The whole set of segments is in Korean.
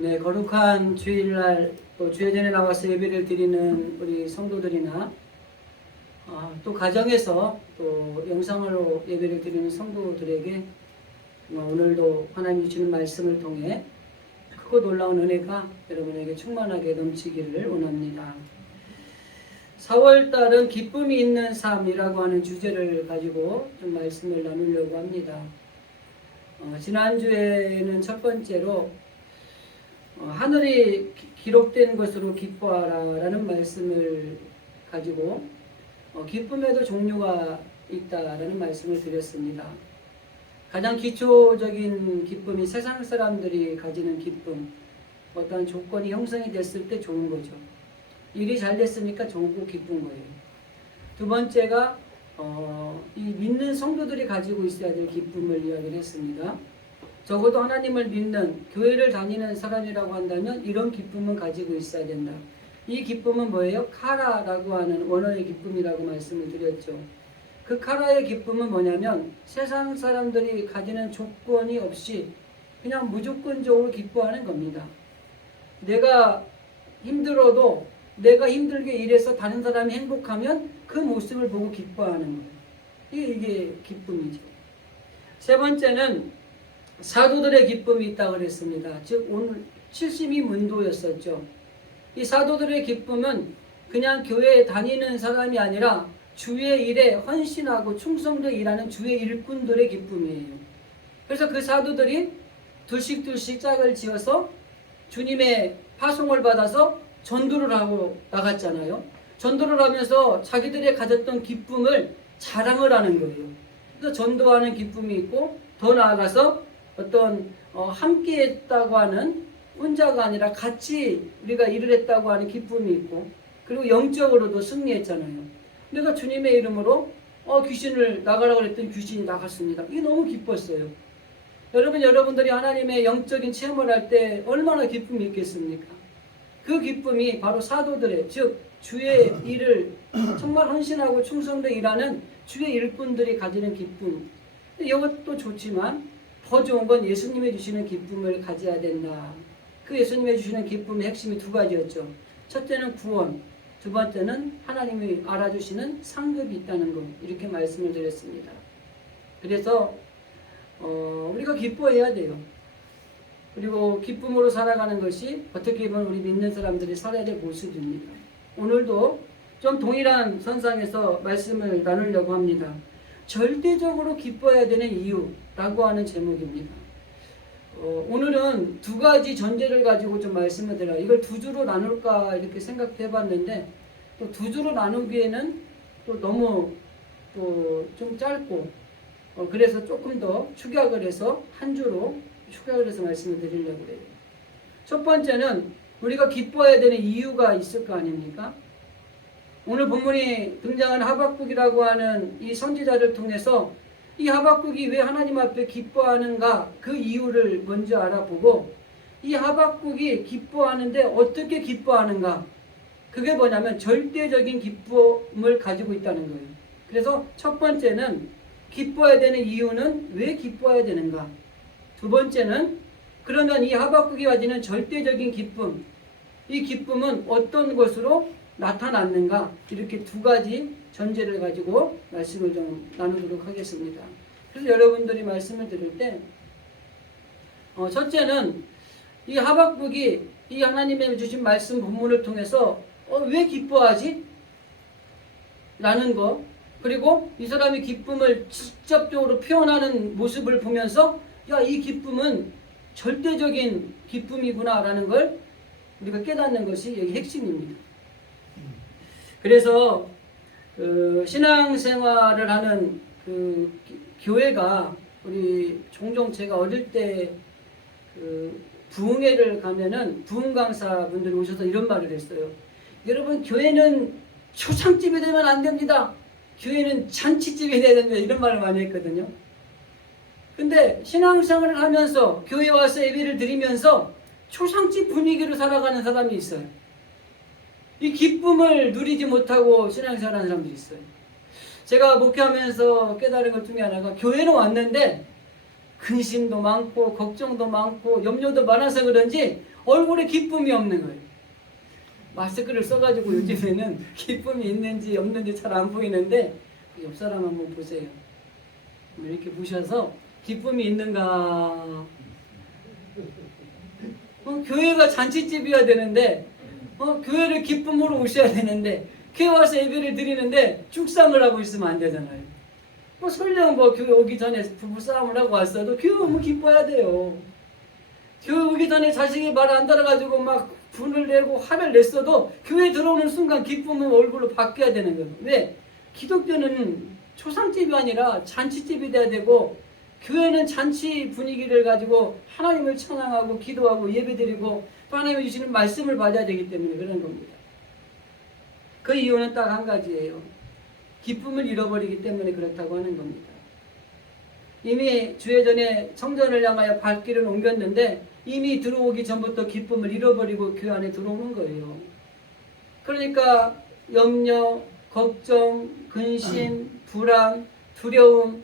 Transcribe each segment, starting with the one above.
네, 거룩한 주일날 또 주의 전에 나와서 예배를 드리는 우리 성도들이나 또 가정에서 또 영상으로 예배를 드리는 성도들에게 오늘도 하나님이 주는 말씀을 통해 크고 놀라운 은혜가 여러분에게 충만하게 넘치기를 원합니다. 4월달은 기쁨이 있는 삶이라고 하는 주제를 가지고 좀 말씀을 나누려고 합니다. 지난주에는 첫 번째로 하늘이 기록된 것으로 기뻐하라 라는 말씀을 가지고 기쁨에도 종류가 있다라는 말씀을 드렸습니다. 가장 기초적인 기쁨이 세상 사람들이 가지는 기쁨, 어떤 조건이 형성이 됐을 때 좋은 거죠. 일이 잘 됐으니까 좋고 기쁜 거예요. 두 번째가 이 믿는 성도들이 가지고 있어야 될 기쁨을 이야기를 했습니다. 적어도 하나님을 믿는 교회를 다니는 사람이라고 한다면 이런 기쁨은 가지고 있어야 된다. 이 기쁨은 뭐예요? 카라라고 하는 원어의 기쁨이라고 말씀을 드렸죠. 그 카라의 기쁨은 뭐냐면 세상 사람들이 가지는 조건이 없이 그냥 무조건적으로 기뻐하는 겁니다. 내가 힘들어도 내가 힘들게 일해서 다른 사람이 행복하면 그 모습을 보고 기뻐하는 거예요. 이게 기쁨이죠. 세 번째는 사도들의 기쁨이 있다고 그랬습니다. 즉 오늘 72문도였었죠. 이 사도들의 기쁨은 그냥 교회에 다니는 사람이 아니라 주의 일에 헌신하고 충성되게 일하는 주의 일꾼들의 기쁨이에요. 그래서 그 사도들이 둘씩 짝을 지어서 주님의 파송을 받아서 전도를 하고 나갔잖아요. 전도를 하면서 자기들이 가졌던 기쁨을 자랑을 하는 거예요. 그래서 전도하는 기쁨이 있고 더 나아가서 어떤 함께 했다고 하는 혼자가 아니라 같이 우리가 일을 했다고 하는 기쁨이 있고 그리고 영적으로도 승리했잖아요. 그러니까 주님의 이름으로 귀신을 나가라고 했더니 귀신이 나갔습니다. 이게 너무 기뻤어요. 여러분들이 하나님의 영적인 체험을 할 때 얼마나 기쁨이 있겠습니까? 그 기쁨이 바로 사도들의 즉 주의 일을 정말 헌신하고 충성되게 일하는 주의 일꾼들이 가지는 기쁨. 이것도 좋지만 더 좋은 건 예수님이 주시는 기쁨을 가져야 된다. 그 예수님이 주시는 기쁨의 핵심이 두 가지였죠. 첫째는 구원, 두 번째는 하나님이 알아주시는 상급이 있다는 것. 이렇게 말씀을 드렸습니다. 그래서 우리가 기뻐해야 돼요. 그리고 기쁨으로 살아가는 것이 어떻게 보면 우리 믿는 사람들이 살아야 될 모습입니다. 오늘도 좀 동일한 선상에서 말씀을 나누려고 합니다. 절대적으로 기뻐해야 되는 이유라고 하는 제목입니다. 오늘은 두 가지 전제를 가지고 좀 말씀을 드려요. 이걸 두 주로 나눌까 이렇게 생각해 봤는데 또 두 주로 나누기에는 또 너무 또 좀 짧고 그래서 조금 더 축약을 해서 한 주로 축약을 해서 말씀을 드리려고 해요. 첫 번째는 우리가 기뻐해야 되는 이유가 있을 거 아닙니까? 오늘 본문이 등장하는 하박국이라고 하는 이 선지자를 통해서 이 하박국이 왜 하나님 앞에 기뻐하는가 그 이유를 먼저 알아보고 이 하박국이 기뻐하는데 어떻게 기뻐하는가 그게 뭐냐면 절대적인 기쁨을 가지고 있다는 거예요. 그래서 첫 번째는 기뻐해야 되는 이유는 왜 기뻐해야 되는가. 두 번째는 그러면 이 하박국이 가지는 절대적인 기쁨 이 기쁨은 어떤 것으로 나타났는가 이렇게 두 가지 전제를 가지고 말씀을 좀 나누도록 하겠습니다. 그래서 여러분들이 말씀을 들을 때 첫째는 이 하박국이 이 하나님의 주신 말씀 본문을 통해서 왜 기뻐하지? 라는 거 그리고 이 사람이 기쁨을 직접적으로 표현하는 모습을 보면서 야, 이 기쁨은 절대적인 기쁨이구나 라는 걸 우리가 깨닫는 것이 여기 핵심입니다. 그래서 신앙생활을 하는 그 교회가 우리 종종 제가 어릴 때 부흥회를 가면은 부흥 강사분들이 오셔서 이런 말을 했어요. 여러분 교회는 초상집이 되면 안 됩니다. 교회는 잔치집이 돼야 됩니다. 이런 말을 많이 했거든요. 근데 신앙생활을 하면서 교회 와서 예배를 드리면서 초상집 분위기로 살아가는 사람이 있어요. 이 기쁨을 누리지 못하고 신앙생활하는 사람들이 있어요. 제가 목회하면서 깨달은 것 중에 하나가 교회는 왔는데 근심도 많고 걱정도 많고 염려도 많아서 그런지 얼굴에 기쁨이 없는 거예요. 마스크를 써가지고 요즘에는 기쁨이 있는지 없는지 잘 안 보이는데 옆 사람 한번 보세요. 이렇게 보셔서 기쁨이 있는가. 교회가 잔치집이어야 되는데 교회를 기쁨으로 오셔야 되는데 교회 와서 예배를 드리는데 죽상을 하고 있으면 안 되잖아요. 설령 교회 오기 전에 부부싸움을 하고 왔어도 교회 오면 기뻐야 돼요. 교회 오기 전에 자식이 말 안 들어가지고 막 분을 내고 화를 냈어도 교회 들어오는 순간 기쁨은 얼굴로 바뀌어야 되는 거예요. 왜? 기독교는 초상집이 아니라 잔치집이 돼야 되고 교회는 잔치 분위기를 가지고 하나님을 찬양하고 기도하고 예배드리고 또 하나님이 주시는 말씀을 받아야 되기 때문에 그런 겁니다. 그 이유는 딱 한 가지예요. 기쁨을 잃어버리기 때문에 그렇다고 하는 겁니다. 이미 주예전에 성전을 향하여 발길을 옮겼는데 이미 들어오기 전부터 기쁨을 잃어버리고 교회 안에 들어오는 거예요. 그러니까 염려, 걱정, 근심, 불안, 두려움,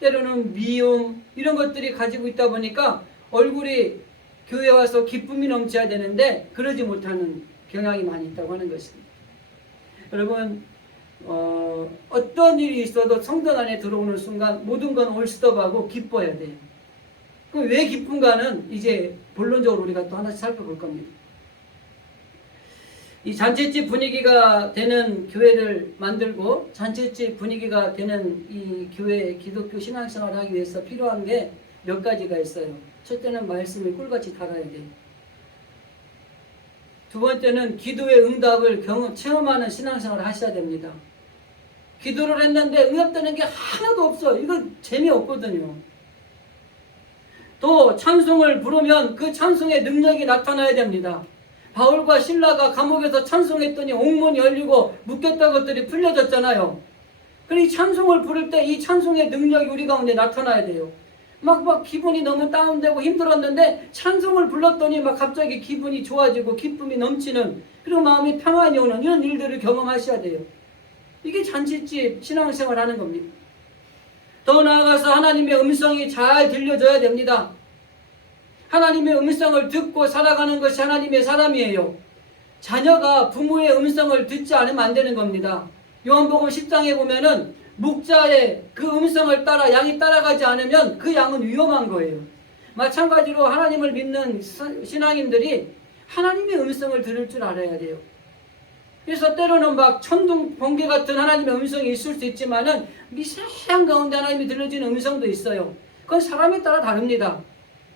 때로는 미움 이런 것들이 가지고 있다 보니까 얼굴이 교회에 와서 기쁨이 넘쳐야 되는데 그러지 못하는 경향이 많이 있다고 하는 것입니다. 여러분 어떤 일이 있어도 성전 안에 들어오는 순간 모든 건 올스톱하고 기뻐야 돼요. 그럼 왜 기쁜가는 이제 본론적으로 우리가 또 하나씩 살펴볼 겁니다. 이 잔치집 분위기가 되는 교회를 만들고 잔치집 분위기가 되는 이 교회 기독교 신앙생활을 하기 위해서 필요한 게 몇 가지가 있어요. 첫째는 말씀이 꿀같이 달아야 돼요. 두 번째는 기도의 응답을 체험하는 신앙생활을 하셔야 됩니다. 기도를 했는데 응답되는 게 하나도 없어. 이거 재미없거든요. 또 찬송을 부르면 그 찬송의 능력이 나타나야 됩니다. 바울과 신라가 감옥에서 찬송했더니 옥문이 열리고 묶였던 것들이 풀려졌잖아요. 그리고 이 찬송을 부를 때 이 찬송의 능력이 우리 가운데 나타나야 돼요. 막 기분이 너무 다운되고 힘들었는데 찬송을 불렀더니 막 갑자기 기분이 좋아지고 기쁨이 넘치는 그리고 마음이 평안이 오는 이런 일들을 경험하셔야 돼요. 이게 잔치집 신앙생활 하는 겁니다. 더 나아가서 하나님의 음성이 잘 들려져야 됩니다. 하나님의 음성을 듣고 살아가는 것이 하나님의 사람이에요. 자녀가 부모의 음성을 듣지 않으면 안 되는 겁니다. 요한복음 10장에 보면은 목자의 그 음성을 따라 양이 따라가지 않으면 그 양은 위험한 거예요. 마찬가지로 하나님을 믿는 신앙인들이 하나님의 음성을 들을 줄 알아야 돼요. 그래서 때로는 막 천둥 번개 같은 하나님의 음성이 있을 수 있지만은 미세한 가운데 하나님이 들려주는 음성도 있어요. 그건 사람에 따라 다릅니다.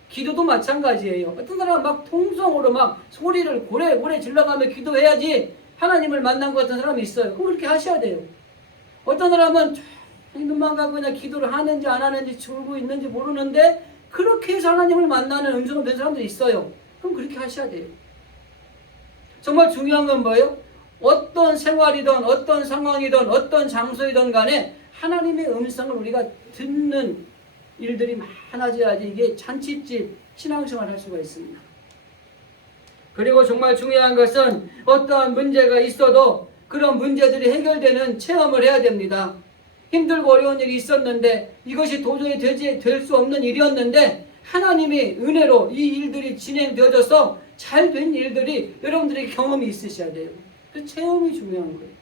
기도도 마찬가지예요. 어떤 사람은 막 통성으로 막 소리를 고래고래 질러가며 기도해야지 하나님을 만난 것 같은 사람이 있어요. 그럼 그렇게 하셔야 돼요. 어떤 사람은 눈만 감고 그냥 기도를 하는지 안 하는지 졸고 있는지 모르는데 그렇게 해서 하나님을 만나는 음성을 낸 사람도 있어요. 그럼 그렇게 하셔야 돼요. 정말 중요한 건 뭐예요? 어떤 생활이든 어떤 상황이든 어떤 장소이든 간에 하나님의 음성을 우리가 듣는 일들이 많아져야지 이게 잔치집 신앙생활을 할 수가 있습니다. 그리고 정말 중요한 것은 어떠한 문제가 있어도 그런 문제들이 해결되는 체험을 해야 됩니다. 힘들고 어려운 일이 있었는데 이것이 도저히 될 수 없는 일이었는데 하나님의 은혜로 이 일들이 진행되어져서 잘 된 일들이 여러분들에게 경험이 있으셔야 돼요. 그 체험이 중요한 거예요.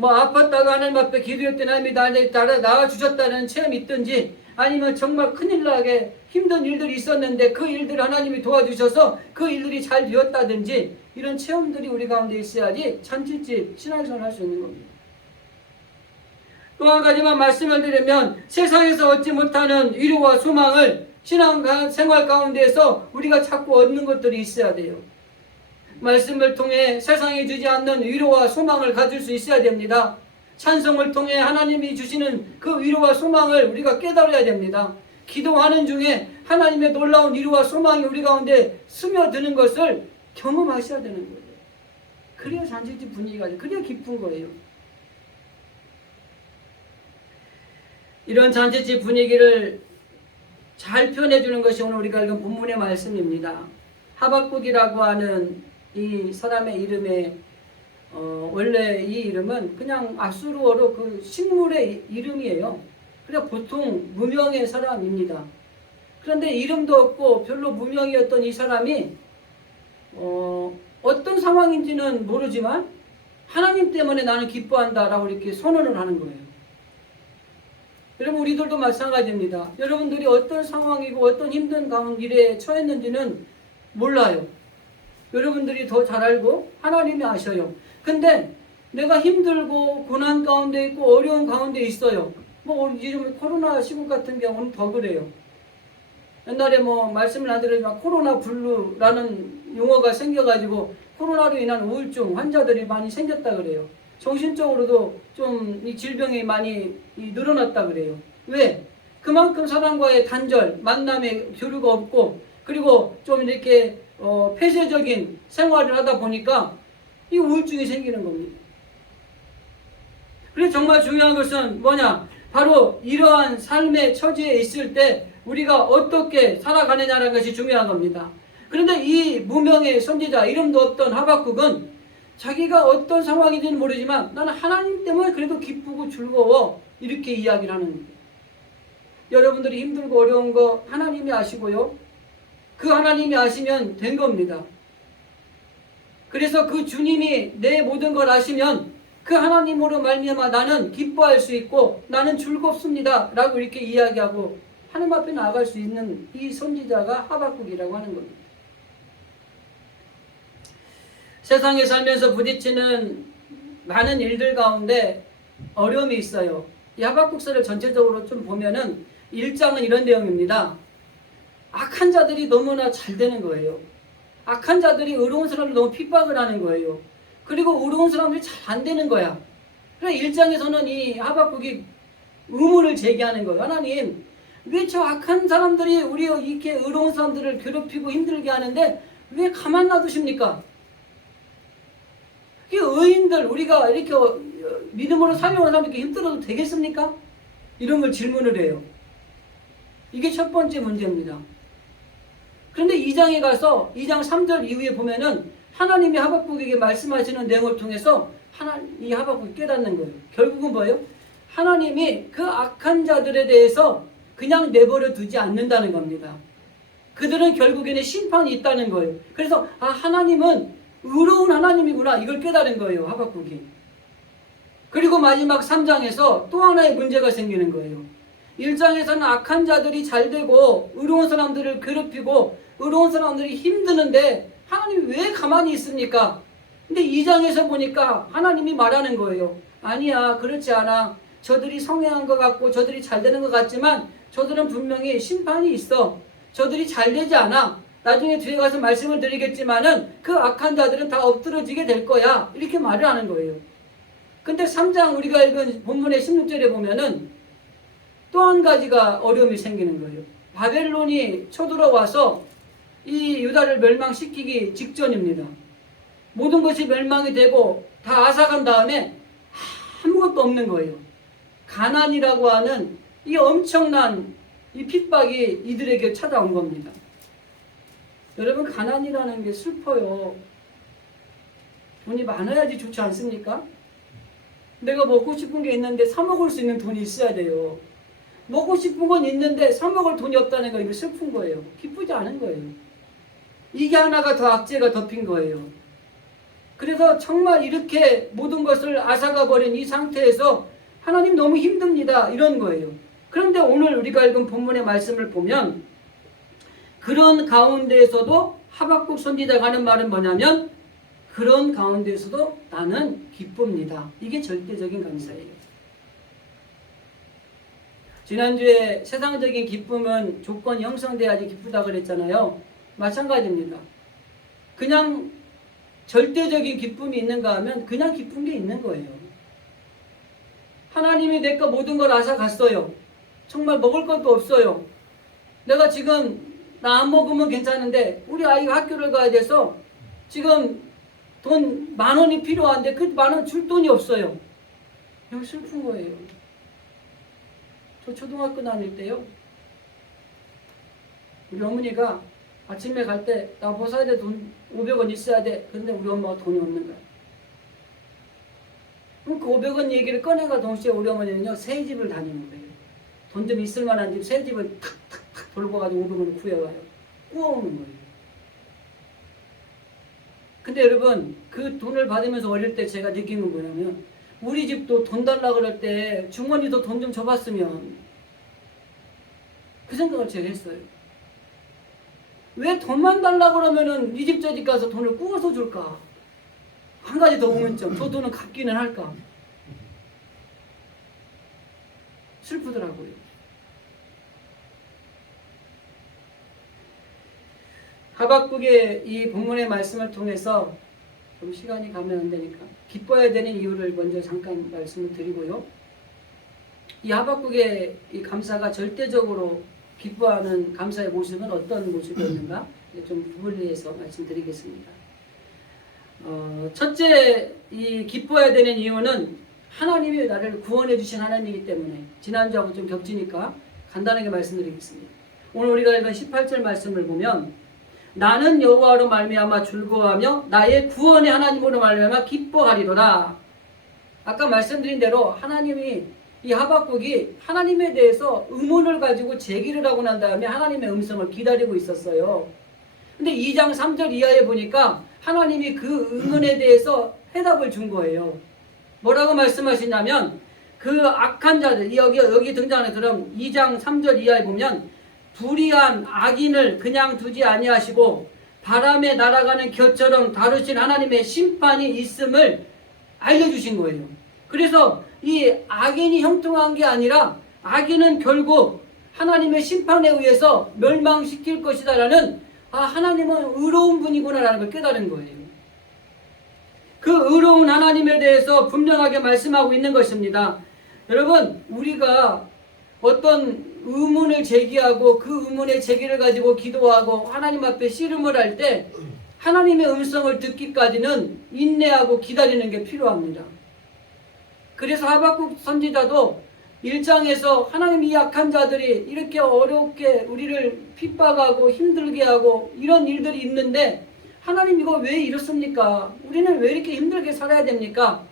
아팠다가 하나님 앞에 기도했더니 하나님이 나를 낳아주셨다는 체험이 있든지 아니면 정말 큰일 나게 힘든 일들이 있었는데 그 일들을 하나님이 도와주셔서 그 일들이 잘 되었다든지 이런 체험들이 우리 가운데 있어야지 잔치집 신앙생활을 할 수 있는 겁니다. 또 한 가지만 말씀을 드리면 세상에서 얻지 못하는 위로와 소망을 신앙생활 가운데에서 우리가 자꾸 얻는 것들이 있어야 돼요. 말씀을 통해 세상이 주지 않는 위로와 소망을 가질 수 있어야 됩니다. 찬송을 통해 하나님이 주시는 그 위로와 소망을 우리가 깨달아야 됩니다. 기도하는 중에 하나님의 놀라운 위로와 소망이 우리 가운데 스며드는 것을 경험하셔야 되는 거예요. 그래야 잔치집 분위기가 그래야 기쁜 거예요. 이런 잔치집 분위기를 잘 표현해주는 것이 오늘 우리가 읽은 본문의 말씀입니다. 하박국이라고 하는 이 사람의 이름에 원래 이 이름은 그냥 아수르어로 그 식물의 이름이에요. 그냥 보통 무명의 사람입니다. 그런데 이름도 없고 별로 무명이었던 이 사람이 어떤 상황인지는 모르지만 하나님 때문에 나는 기뻐한다라고 이렇게 선언을 하는 거예요. 여러분, 우리들도 마찬가지입니다. 여러분들이 어떤 상황이고 어떤 힘든 가운데 일에 처했는지는 몰라요. 여러분들이 더 잘 알고 하나님이 아셔요. 근데 내가 힘들고 고난 가운데 있고 어려운 가운데 있어요. 뭐 요즘 코로나 시국 같은 경우는 더 그래요. 옛날에 뭐 말씀을 안 드리지만 코로나 블루라는 용어가 생겨가지고 코로나로 인한 우울증 환자들이 많이 생겼다 그래요. 정신적으로도 좀 이 질병이 많이 늘어났다 그래요. 왜? 그만큼 사람과의 단절, 만남의 교류가 없고, 그리고 좀 이렇게 폐쇄적인 생활을 하다 보니까 이 우울증이 생기는 겁니다. 그래서 정말 중요한 것은 뭐냐? 바로 이러한 삶의 처지에 있을 때 우리가 어떻게 살아가느냐는 것이 중요한 겁니다. 그런데 이 무명의 선지자, 이름도 없던 하박국은 자기가 어떤 상황인지는 모르지만 나는 하나님 때문에 그래도 기쁘고 즐거워, 이렇게 이야기를 하는 거예요. 여러분들이 힘들고 어려운 거 하나님이 아시고요. 그 하나님이 아시면 된 겁니다. 그래서 그 주님이 내 모든 걸 아시면 그 하나님으로 말미암아 나는 기뻐할 수 있고 나는 즐겁습니다 라고 이렇게 이야기하고 하나님 앞에 나아갈 수 있는 이 선지자가 하박국이라고 하는 겁니다. 세상에 살면서 부딪히는 많은 일들 가운데 어려움이 있어요. 이 하박국서를 전체적으로 좀 보면은 1장은 이런 내용입니다. 악한 자들이 너무나 잘 되는 거예요. 악한 자들이 의로운 사람을 너무 핍박을 하는 거예요. 그리고 의로운 사람들이 잘 안 되는 거야. 그래서 1장에서는 이 하박국이 의문을 제기하는 거예요. 하나님, 왜 저 악한 사람들이 우리 이렇게 의로운 사람들을 괴롭히고 힘들게 하는데 왜 가만 놔두십니까? 이 의인들, 우리가 이렇게 믿음으로 살려온 사람이 이렇게 힘들어도 되겠습니까? 이런 걸 질문을 해요. 이게 첫 번째 문제입니다. 그런데 2장에 가서 2장 3절 이후에 보면은 하나님이 하박국에게 말씀하시는 내용을 통해서 이 하박국이 깨닫는 거예요. 결국은 뭐예요? 하나님이 그 악한 자들에 대해서 그냥 내버려 두지 않는다는 겁니다. 그들은 결국에는 심판이 있다는 거예요. 그래서 하나님은 의로운 하나님이구나, 이걸 깨달은 거예요, 하박국이. 그리고 마지막 3장에서 또 하나의 문제가 생기는 거예요. 1장에서는 악한 자들이 잘 되고 의로운 사람들을 괴롭히고 의로운 사람들이 힘드는데 하나님이 왜 가만히 있습니까? 근데 2장에서 보니까 하나님이 말하는 거예요. 아니야, 그렇지 않아. 저들이 성행한 것 같고 저들이 잘 되는 것 같지만 저들은 분명히 심판이 있어. 저들이 잘 되지 않아. 나중에 뒤에 가서 말씀을 드리겠지만은 그 악한 자들은 다 엎드러지게 될 거야, 이렇게 말을 하는 거예요. 근데 3장 우리가 읽은 본문의 16절에 보면은 또 한 가지가 어려움이 생기는 거예요. 바벨론이 쳐들어와서 이 유다를 멸망시키기 직전입니다. 모든 것이 멸망이 되고 다 앗아간 다음에 아무것도 없는 거예요. 가난이라고 하는 이 엄청난 이 핍박이 이들에게 찾아온 겁니다. 여러분, 가난이라는 게 슬퍼요. 돈이 많아야지 좋지 않습니까? 내가 먹고 싶은 게 있는데 사 먹을 수 있는 돈이 있어야 돼요. 먹고 싶은 건 있는데 사 먹을 돈이 없다는 거, 이거 슬픈 거예요. 기쁘지 않은 거예요. 이게 하나가 더 악재가 덮인 거예요. 그래서 정말 이렇게 모든 것을 앗아가 버린 이 상태에서 하나님 너무 힘듭니다, 이런 거예요. 그런데 오늘 우리가 읽은 본문의 말씀을 보면 그런 가운데에서도 하박국 선지자가 하는 말은 뭐냐면 그런 가운데에서도 나는 기쁩니다. 이게 절대적인 감사예요. 지난주에 세상적인 기쁨은 조건이 형성돼야지 기쁘다 그랬잖아요. 마찬가지입니다. 그냥 절대적인 기쁨이 있는가 하면 그냥 기쁜 게 있는 거예요. 하나님이 내 거 모든 걸 앗아갔어요. 정말 먹을 것도 없어요. 내가 지금 나 안 먹으면 괜찮은데 우리 아이가 학교를 가야 돼서 지금 돈 10,000원이 필요한데 그 10,000원 줄 돈이 없어요. 이거 슬픈 거예요. 저 초등학교 다닐 때요, 우리 어머니가 아침에 갈 때 나 뭐 사야 돼, 돈 500원 있어야 돼. 근데 우리 엄마가 돈이 없는 거야. 그럼 그 500원 얘기를 꺼내가 동시에 우리 어머니는요, 새 집을 다니는 거예요. 돈 좀 있을 만한 집, 새 집을 탁탁탁 돌고 가지고 500원을 구해와요. 구워오는 거예요. 근데 여러분, 그 돈을 받으면서 어릴 때 제가 느낀 건 뭐냐면, 우리 집도 돈 달라 그럴 때 주머니도 돈 좀 줘봤으면, 그 생각을 제가 했어요. 왜 돈만 달라 그러면은 이 집 저 집 가서 돈을 구워서 줄까? 한 가지 더 의문점. 저 돈은 갚기는 할까? 슬프더라고요. 하박국의 이 본문의 말씀을 통해서 좀 시간이 가면 안 되니까 기뻐해야 되는 이유를 먼저 잠깐 말씀을 드리고요. 이 하박국의 이 감사가 절대적으로 기뻐하는 감사의 모습은 어떤 모습이었는가 좀 분리해서 말씀드리겠습니다. 첫째, 이 기뻐해야 되는 이유는 하나님이 나를 구원해 주신 하나님이기 때문에, 지난주하고 좀 겹치니까 간단하게 말씀드리겠습니다. 오늘 우리가 읽은 18절 말씀을 보면, 나는 여호와로 말미암아 즐거워하며 나의 구원의 하나님으로 말미암아 기뻐하리로다. 아까 말씀드린 대로 하나님이, 이 하박국이 하나님에 대해서 의문을 가지고 제기를 하고 난 다음에 하나님의 음성을 기다리고 있었어요. 근데 2장 3절 이하에 보니까 하나님이 그 의문에 대해서 해답을 준 거예요. 뭐라고 말씀하시냐면, 그 악한 자들, 여기 등장하는 그럼 2장 3절 이하에 보면, 불의한 악인을 그냥 두지 아니하시고 바람에 날아가는 겨처럼 다루신 하나님의 심판이 있음을 알려주신 거예요. 그래서 이 악인이 형통한 게 아니라 악인은 결국 하나님의 심판에 의해서 멸망시킬 것이다 라는, 하나님은 의로운 분이구나 라는 걸 깨달은 거예요. 그 의로운 하나님에 대해서 분명하게 말씀하고 있는 것입니다. 여러분, 우리가 어떤 의문을 제기하고 그 의문의 제기를 가지고 기도하고 하나님 앞에 씨름을 할 때 하나님의 음성을 듣기까지는 인내하고 기다리는 게 필요합니다. 그래서 하박국 선지자도 1장에서 하나님, 이 약한 자들이 이렇게 어렵게 우리를 핍박하고 힘들게 하고 이런 일들이 있는데 하나님, 이거 왜 이렇습니까? 우리는 왜 이렇게 힘들게 살아야 됩니까?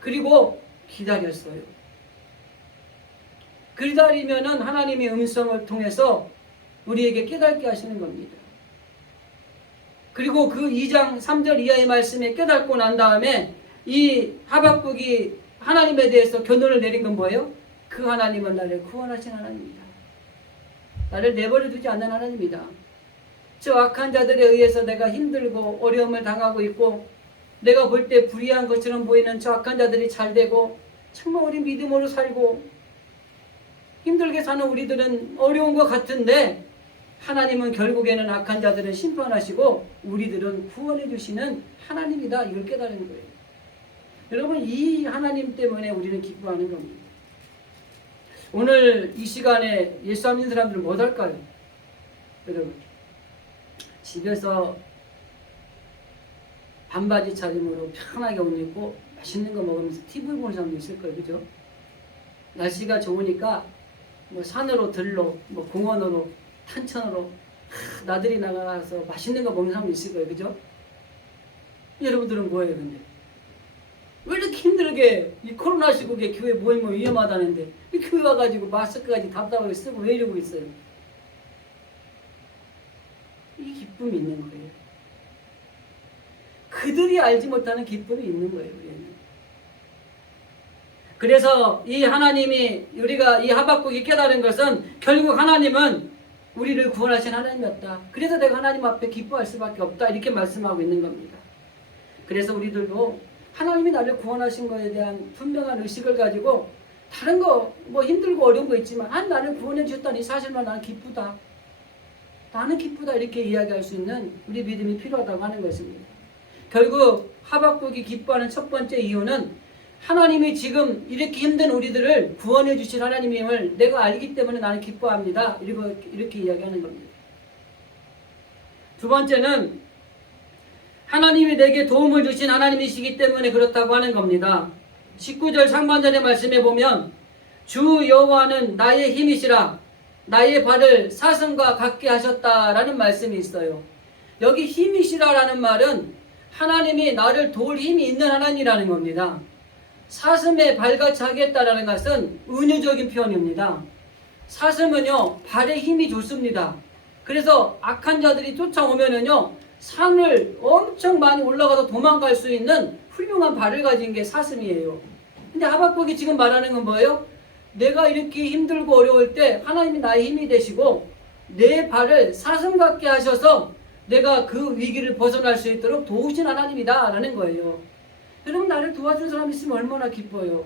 그리고 기다렸어요. 기다리면은 하나님의 음성을 통해서 우리에게 깨닫게 하시는 겁니다. 그리고 그 2장 3절 이하의 말씀에 깨닫고 난 다음에 이 하박국이 하나님에 대해서 결론을 내린 건 뭐예요? 그 하나님은 나를 구원하신 하나님이다. 나를 내버려 두지 않는 하나님이다. 저 악한 자들에 의해서 내가 힘들고 어려움을 당하고 있고, 내가 볼 때 불의한 것처럼 보이는 저 악한 자들이 잘 되고, 정말 우리 믿음으로 살고 힘들게 사는 우리들은 어려운 것 같은데, 하나님은 결국에는 악한 자들은 심판하시고 우리들은 구원해 주시는 하나님이다. 이걸 깨달은 거예요. 여러분, 이 하나님 때문에 우리는 기뻐하는 겁니다. 오늘 이 시간에 예수 안 믿는 사람들은 뭐 할까요? 여러분, 집에서 반바지 차림으로 편하게 옷 입고 맛있는 거 먹으면서 TV 보는 사람도 있을 거예요. 그죠? 날씨가 좋으니까 뭐 산으로 들로, 뭐 공원으로, 탄천으로 나들이 나가서 맛있는 거 먹는 사람도 있을 거예요. 그죠? 여러분들은 뭐예요, 근데? 왜 이렇게 힘들게, 이 코로나 시국에 교회 모이면 위험하다는데 이 교회 와가지고 마스크까지 답답하게 쓰고 왜 이러고 있어요? 이 기쁨이 있는 거예요. 그들이 알지 못하는 기쁨이 있는 거예요, 우리는. 그래서 이 하나님이, 우리가 이 하박국이 깨달은 것은 결국 하나님은 우리를 구원하신 하나님이었다. 그래서 내가 하나님 앞에 기뻐할 수밖에 없다. 이렇게 말씀하고 있는 겁니다. 그래서 우리들도 하나님이 나를 구원하신 것에 대한 분명한 의식을 가지고, 다른 거 뭐 힘들고 어려운 거 있지만 나를 구원해 주셨다니 사실만 나는 기쁘다. 나는 기쁘다. 이렇게 이야기할 수 있는 우리 믿음이 필요하다고 하는 것입니다. 결국 하박국이 기뻐하는 첫 번째 이유는 하나님이 지금 이렇게 힘든 우리들을 구원해 주실 하나님임을 내가 알기 때문에 나는 기뻐합니다. 이렇게 이야기하는 겁니다. 두 번째는 하나님이 내게 도움을 주신 하나님이시기 때문에 그렇다고 하는 겁니다. 19절 상반절의 말씀에 보면, 주 여호와는 나의 힘이시라 나의 발을 사슴과 같게 하셨다라는 말씀이 있어요. 여기 힘이시라라는 말은 하나님이 나를 도울 힘이 있는 하나님이라는 겁니다. 사슴의 발같이 하겠다라는 것은 은유적인 표현입니다. 사슴은요 발에 힘이 좋습니다. 그래서 악한 자들이 쫓아오면은요 산을 엄청 많이 올라가서 도망갈 수 있는 훌륭한 발을 가진 게 사슴이에요. 근데 하박국이 지금 말하는 건 뭐예요? 내가 이렇게 힘들고 어려울 때 하나님이 나의 힘이 되시고 내 발을 사슴 같게 하셔서 내가 그 위기를 벗어날 수 있도록 도우신 하나님이다 라는 거예요. 여러분, 나를 도와준 사람 있으면 얼마나 기뻐요.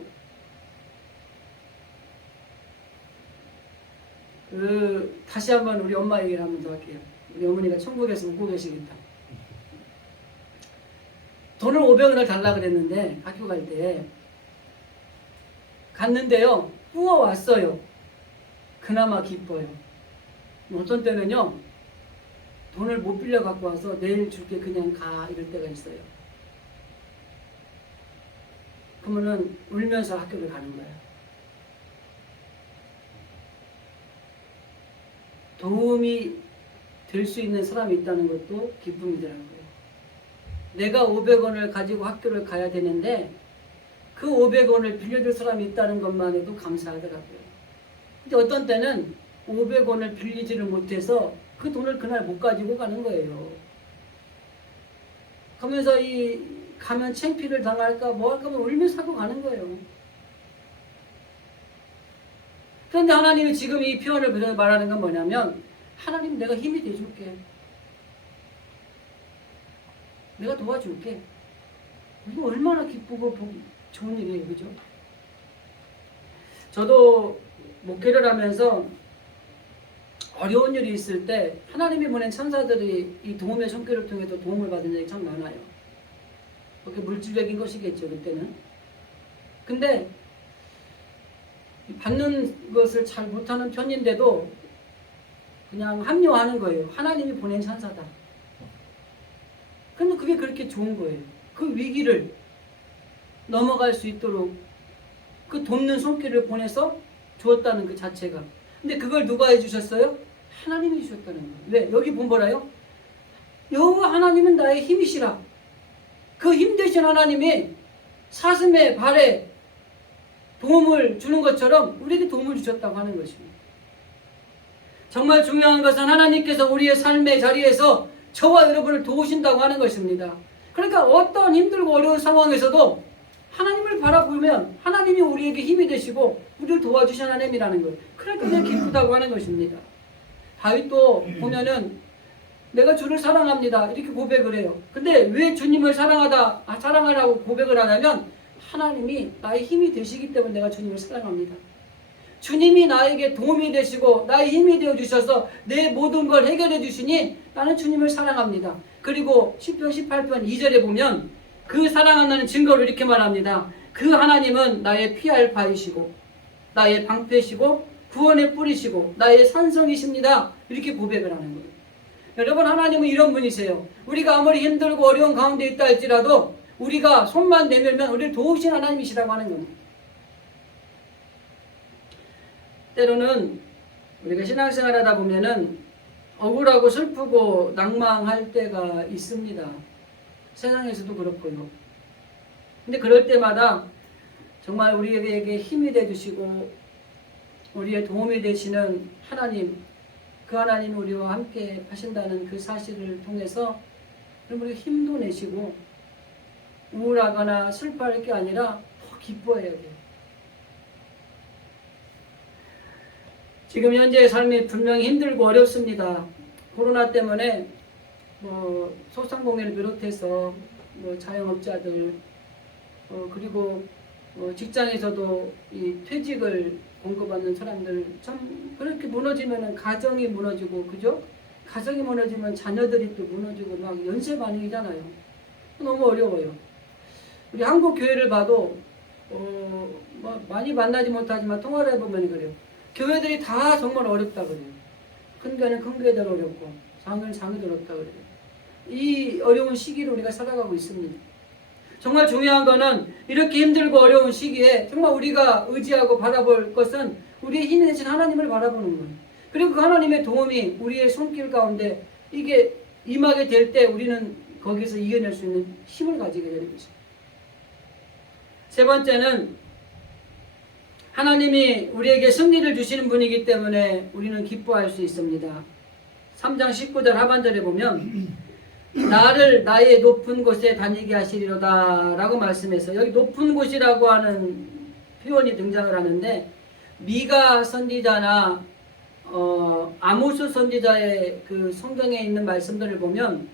다시 한번 우리 엄마 얘기를 한번 더 할게요. 우리 어머니가 천국에서 웃고 계시겠다. 돈을 500원을 달라 그랬는데 학교 갈 때 갔는데요 뿌어왔어요. 그나마 기뻐요. 어떤 때는요 돈을 못 빌려 갖고 와서 내일 줄게 그냥 가 이럴 때가 있어요. 그러면은 울면서 학교를 가는 거예요. 도움이 될 수 있는 사람이 있다는 것도 기쁨이더라고요. 내가 500원을 가지고 학교를 가야 되는데 그 500원을 빌려줄 사람이 있다는 것만 해도 감사하더라고요. 근데 어떤 때는 500원을 빌리지를 못해서 그 돈을 그날 못 가지고 가는 거예요. 그러면서 가면 창피를 당할까 뭐 할까 울면서 하고 가는 거예요. 그런데 하나님이 지금 이 표현을 말하는 건 뭐냐면 하나님 내가 힘이 돼줄게. 내가 도와줄게. 이거 얼마나 기쁘고 좋은 일이에요. 그죠? 저도 목회를 하면서 어려운 일이 있을 때 하나님이 보낸 천사들이 이 도움의 손길을 통해서 도움을 받은 적이 참 많아요. 그렇게 물질적인 것이겠죠. 그때는. 근데 받는 것을 잘 못하는 편인데도 그냥 합리화하는 거예요. 하나님이 보낸 천사다. 그러면 그게 그렇게 좋은 거예요. 그 위기를 넘어갈 수 있도록 그 돕는 손길을 보내서 주었다는 그 자체가. 근데 그걸 누가 해주셨어요? 하나님이 주셨다는 거예요. 왜? 여기 본 뭐라요? 여호와 하나님은 나의 힘이시라. 그 힘 되신 하나님이 사슴의 발에 도움을 주는 것처럼 우리에게 도움을 주셨다고 하는 것입니다. 정말 중요한 것은 하나님께서 우리의 삶의 자리에서 저와 여러분을 도우신다고 하는 것입니다. 그러니까 어떤 힘들고 어려운 상황에서도 하나님을 바라보면 하나님이 우리에게 힘이 되시고 우리를 도와주신 하나님이라는 거예요. 그러니까 그냥 기쁘다고 하는 것입니다. 다윗도 보면은 내가 주를 사랑합니다 이렇게 고백을 해요. 근데 왜 주님을 사랑하라고 고백을 하냐면 하나님이 나의 힘이 되시기 때문에 내가 주님을 사랑합니다. 주님이 나에게 도움이 되시고 나의 힘이 되어 주셔서 내 모든 걸 해결해 주시니 나는 주님을 사랑합니다. 그리고 시편 18편 2절에 보면 그 사랑한다는 증거를 이렇게 말합니다. 그 하나님은 나의 피할 바이시고 나의 방패시고 구원의 뿌리시고 나의 산성이십니다. 이렇게 고백을 하는 거예요. 여러분, 하나님은 이런 분이세요. 우리가 아무리 힘들고 어려운 가운데 있다 할지라도 우리가 손만 내밀면 우리를 도우신 하나님이시라고 하는 겁니다. 때로는 우리가 신앙생활 하다 보면은 억울하고 슬프고 낭망할 때가 있습니다. 세상에서도 그렇고요. 근데 그럴 때마다 정말 우리에게 힘이 되주시고 우리의 도움이 되시는 하나님, 그 하나님이 우리와 함께 하신다는 그 사실을 통해서 우리가 힘도 내시고 우울하거나 슬퍼할 게 아니라 더 기뻐해야 돼요. 지금 현재의 삶이 분명히 힘들고 어렵습니다. 코로나 때문에 소상공인을 비롯해서 자영업자들 그리고 직장에서도 이 퇴직을 공급받는 사람들 참 그렇게 무너지면 가정이 무너지고 그죠? 가정이 무너지면 자녀들이 또 무너지고 막 연쇄 반응이잖아요. 너무 어려워요. 우리 한국 교회를 봐도 많이 만나지 못하지만 통화를 해보면 그래요. 교회들이 다 정말 어렵다 그래요. 큰 교회는 큰 교회대로 어렵고 장교는 장교대로 어렵다 그래요. 이 어려운 시기를 우리가 살아가고 있습니다. 정말 중요한 거는 이렇게 힘들고 어려운 시기에 정말 우리가 의지하고 바라볼 것은 우리의 힘이 되신 하나님을 바라보는 거예요. 그리고 그 하나님의 도움이 우리의 손길 가운데 이게 임하게 될 때 우리는 거기서 이겨낼 수 있는 힘을 가지게 되는 것입니다. 세 번째는 하나님이 우리에게 승리를 주시는 분이기 때문에 우리는 기뻐할 수 있습니다. 3장 19절 하반절에 보면 나를 나의 높은 곳에 다니게 하시리로다 라고 말씀해서, 여기 높은 곳이라고 하는 표현이 등장을 하는데, 미가 선지자나 아모스 선지자의 그 성경에 있는 말씀들을 보면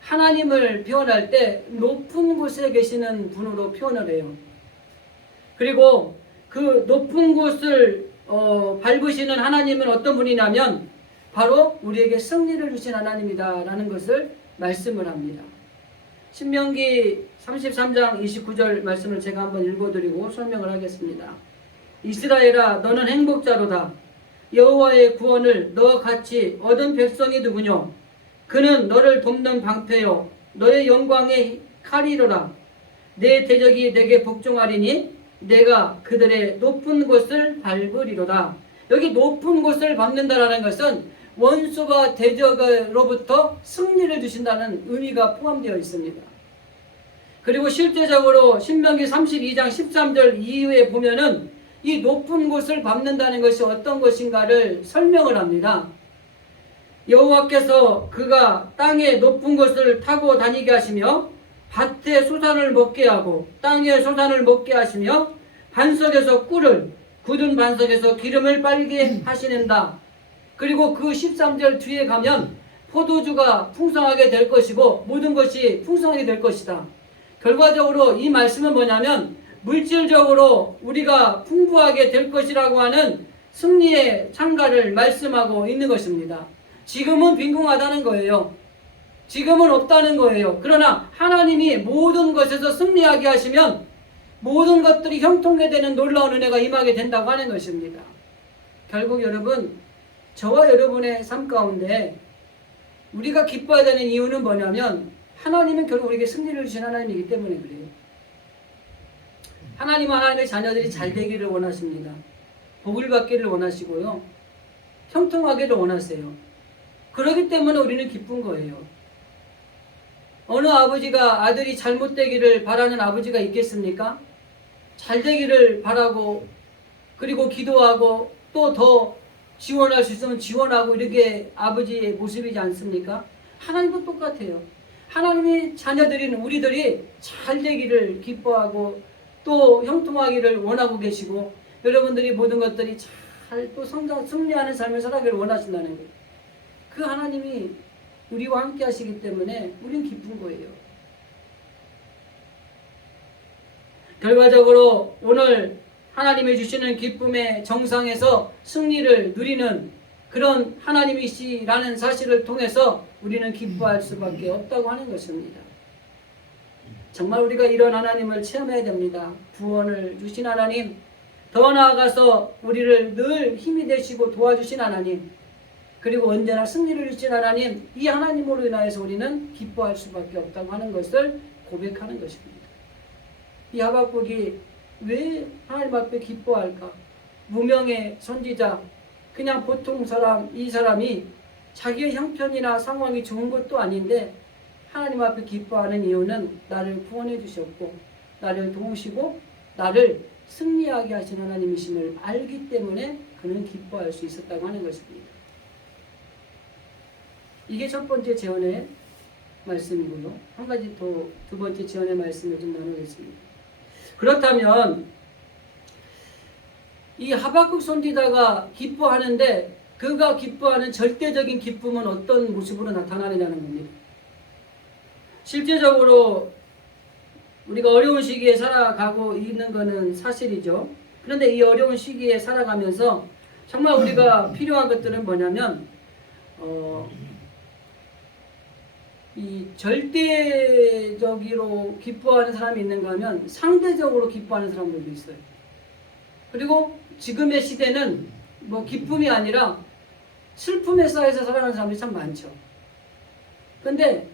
하나님을 표현할 때 높은 곳에 계시는 분으로 표현을 해요. 그리고 그 높은 곳을 밟으시는 하나님은 어떤 분이냐면 바로 우리에게 승리를 주신 하나님이다 라는 것을 말씀을 합니다. 신명기 33장 29절 말씀을 제가 한번 읽어드리고 설명을 하겠습니다. 이스라엘아, 너는 행복자로다. 여호와의 구원을 너와 같이 얻은 백성이 누구뇨? 그는 너를 돕는 방패요 너의 영광의 칼이로라. 내 대적이 내게 복종하리니 내가 그들의 높은 곳을 밟으리로다. 여기 높은 곳을 밟는다라는 것은 원수와 대적으로부터 승리를 주신다는 의미가 포함되어 있습니다. 그리고 실제적으로 신명기 32장 13절 이후에 보면은 이 높은 곳을 밟는다는 것이 어떤 것인가를 설명을 합니다. 여호와께서 그가 땅의 높은 곳을 타고 다니게 하시며 밭의 소산을 먹게 하고 땅의 소산을 먹게 하시며 반석에서 꿀을, 굳은 반석에서 기름을 빨게 하시는다. 그리고 그 13절 뒤에 가면 포도주가 풍성하게 될 것이고 모든 것이 풍성하게 될 것이다. 결과적으로 이 말씀은 뭐냐면 물질적으로 우리가 풍부하게 될 것이라고 하는 승리의 창가를 말씀하고 있는 것입니다. 지금은 빈궁하다는 거예요. 지금은 없다는 거예요. 그러나 하나님이 모든 것에서 승리하게 하시면 모든 것들이 형통하게 되는 놀라운 은혜가 임하게 된다고 하는 것입니다. 결국 여러분, 저와 여러분의 삶 가운데 우리가 기뻐해야 되는 이유는 뭐냐면 하나님은 결국 우리에게 승리를 주신 하나님이기 때문에 그래요. 하나님은 하나님의 자녀들이 잘 되기를 원하십니다. 복을 받기를 원하시고요. 형통하기를 원하세요. 그렇기 때문에 우리는 기쁜 거예요. 어느 아버지가 아들이 잘못되기를 바라는 아버지가 있겠습니까? 잘 되기를 바라고 그리고 기도하고 또 더 지원할 수 있으면 지원하고 이렇게 아버지의 모습이지 않습니까? 하나님도 똑같아요. 하나님이 자녀들인 우리들이 잘 되기를 기뻐하고 또 형통하기를 원하고 계시고 여러분들이 모든 것들이 잘 또 승리하는 삶을 살아가기를 원하신다는 거예요. 그 하나님이 우리와 함께 하시기 때문에 우리는 기쁜 거예요. 결과적으로 오늘 하나님이 주시는 기쁨의 정상에서 승리를 누리는 그런 하나님이시라는 사실을 통해서 우리는 기뻐할 수밖에 없다고 하는 것입니다. 정말 우리가 이런 하나님을 체험해야 됩니다. 구원을 주신 하나님, 더 나아가서 우리를 늘 힘이 되시고 도와주신 하나님, 그리고 언제나 승리를 주신 하나님, 이 하나님으로 인하여서 우리는 기뻐할 수밖에 없다고 하는 것을 고백하는 것입니다. 이 하박국이 왜 하나님 앞에 기뻐할까? 무명의 선지자, 그냥 보통 사람, 이 사람이 자기의 형편이나 상황이 좋은 것도 아닌데 하나님 앞에 기뻐하는 이유는 나를 구원해 주셨고 나를 도우시고 나를 승리하게 하신 하나님이심을 알기 때문에 그는 기뻐할 수 있었다고 하는 것입니다. 이게 첫 번째 제언의 말씀이고요. 한 가지 더 두 번째 제언의 말씀을 좀 나누겠습니다. 그렇다면 이 하박국 선지자가 기뻐하는데 그가 기뻐하는 절대적인 기쁨은 어떤 모습으로 나타나느냐는 겁니다. 실제적으로 우리가 어려운 시기에 살아가고 있는 것은 사실이죠. 그런데 이 어려운 시기에 살아가면서 정말 우리가 필요한 것들은 뭐냐면 이 절대적으로 기뻐하는 사람이 있는가 하면 상대적으로 기뻐하는 사람들도 있어요. 그리고 지금의 시대는 뭐 기쁨이 아니라 슬픔에 쌓여서 살아가는 사람들이 참 많죠. 그런데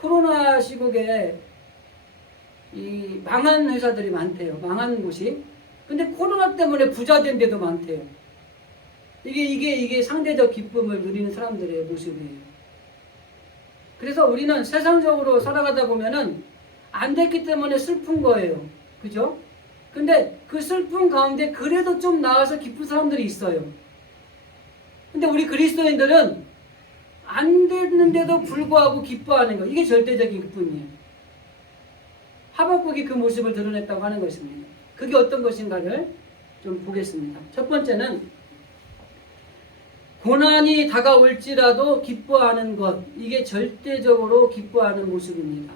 코로나 시국에 이 망한 회사들이 많대요. 망한 곳이. 근데 코로나 때문에 부자 된 데도 많대요. 이게 상대적 기쁨을 누리는 사람들의 모습이에요. 그래서 우리는 세상적으로 살아가다 보면은 안 됐기 때문에 슬픈 거예요. 그죠? 근데 그 슬픔 가운데 그래도 좀 나아서 기쁜 사람들이 있어요. 근데 우리 그리스도인들은 안 됐는데도 불구하고 기뻐하는 거, 이게 절대적인 기쁨이에요. 하박국이 그 모습을 드러냈다고 하는 것입니다. 그게 어떤 것인가를 좀 보겠습니다. 첫 번째는 고난이 다가올지라도 기뻐하는 것, 이게 절대적으로 기뻐하는 모습입니다.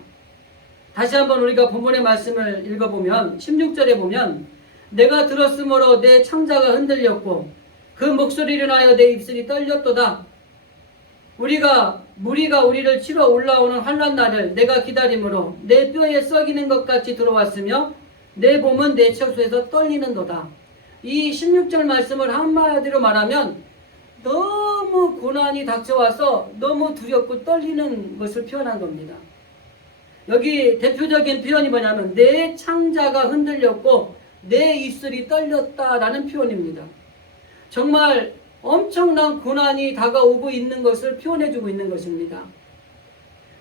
다시 한번 우리가 본문의 말씀을 읽어보면 16절에 보면 내가 들었으므로 내 창자가 흔들렸고 그 목소리를 인하여 내 입술이 떨렸도다. 무리가 우리를 치러 올라오는 환난 날을 내가 기다림으로 내 뼈에 썩이는 것 같이 들어왔으며 내 몸은 내 척수에서 떨리는도다. 이 16절 말씀을 한마디로 말하면 너무 고난이 닥쳐와서 너무 두렵고 떨리는 것을 표현한 겁니다. 여기 대표적인 표현이 뭐냐면 내 창자가 흔들렸고 내 입술이 떨렸다라는 표현입니다. 정말 엄청난 고난이 다가오고 있는 것을 표현해주고 있는 것입니다.